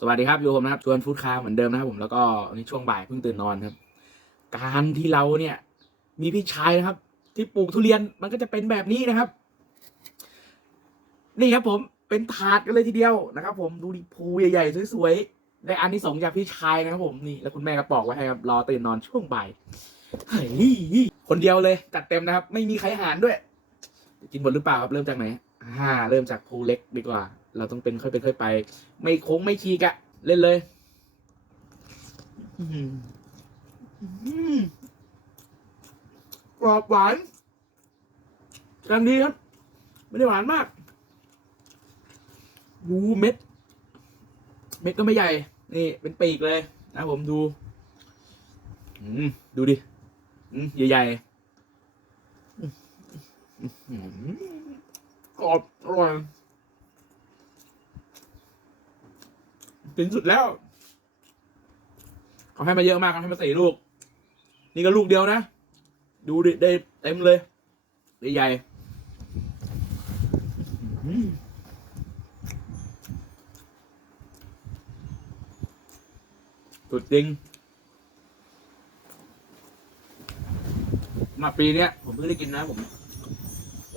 สวัสดีครับอยู่ผมนะครับชวนฟู้ดคาร์เหมือนเดิมนะครับผมแล้วก็ในช่วงบ่ายเพิ่งตื่นนอนครับ การที่เราเนี่ย มีพี่ชายนะครับ ที่ปลูกทุเรียนมันก็จะเป็นแบบนี้นะครับ นี่ครับผมเป็นถาดกันเลยทีเดียวนะครับ ผมดูดิภูใหญ่ๆสวยๆได้อันที่สองจากพี่ชายนะครับผมนี่แล้วคุณแม่ก็ปอกไว้ให้ครับรอตื่นนอนช่วงบ่ายเฮ้ยคนเดียวเลยจัดเต็มนะครับ ไม่มีใครหารด้วย กินหมดหรือเปล่าครับเริ่มจากไหนอ่าเริ่มจากภูเล็กดีกว่า เราต้องเป็นค่อยเป็นค่อยไป ไม่โค้งไม่ชีกอะเล่นเลยกรอบหวานกำลังดีครับ ไม่ได้หวานมากดูเม็ด เม็ดก็ไม่ใหญ่ นี่ เป็นปีกเลยนะผมดูดูดิใหญ่ๆอื้อหือกรอบอร่อย ถึงสุดแล้วเขาให้มาเยอะมากเขาให้มาสี่ลูก นี่ก็ลูกเดียวนะ ดูดิได้เต็มเลยใหญ่ๆอื้อหือสุดจริง มาปีเนี้ย ผมเพิ่งได้กินนะ ผม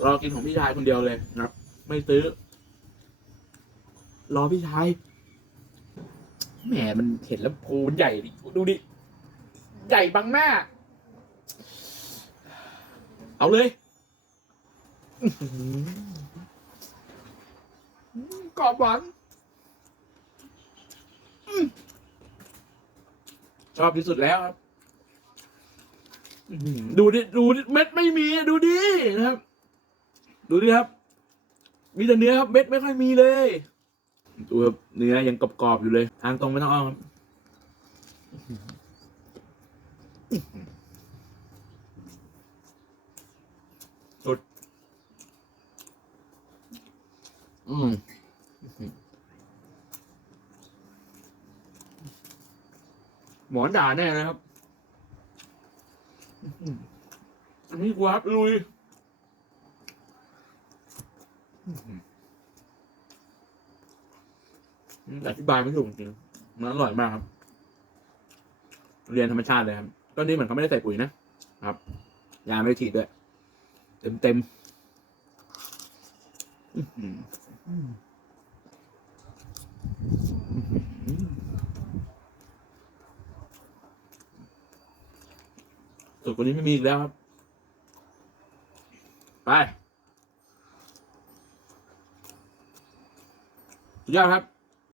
รอกินของพี่ชายคนเดียวเลยนะครับ ไม่ซื้อ รอพี่ชาย แหมมันเห็นแล้วภูมันใหญ่ดิดูดิ ใหญ่บังหน้า เอาเลยกรอบหวานชอบที่สุดแล้วครับดูดิ ดูดิเม็ดไม่มี ดูดินะครับ ดูดิครับ มีแต่เนื้อครับ เม็ดไม่ค่อยมีเลย ดูครับเนื้อยังกรอบๆอยู่เลย ทางตรงไม่ต้องอ้อมครับสุดอืมหมอนด่าแน่นะครับ อันนี้กว่าครับลุย อธิบายไม่ถูกจริงๆมันอร่อยมากครับ เรียนธรรมชาติเลยครับต้นนี้เหมือนเขาไม่ได้ใส่ปุ๋ยนะครับยาไม่ได้ฉีดด้วยเต็มเต็มๆสุดกว่านี้ไม่มีอีกแล้วครับ ไปสุดยอดครับ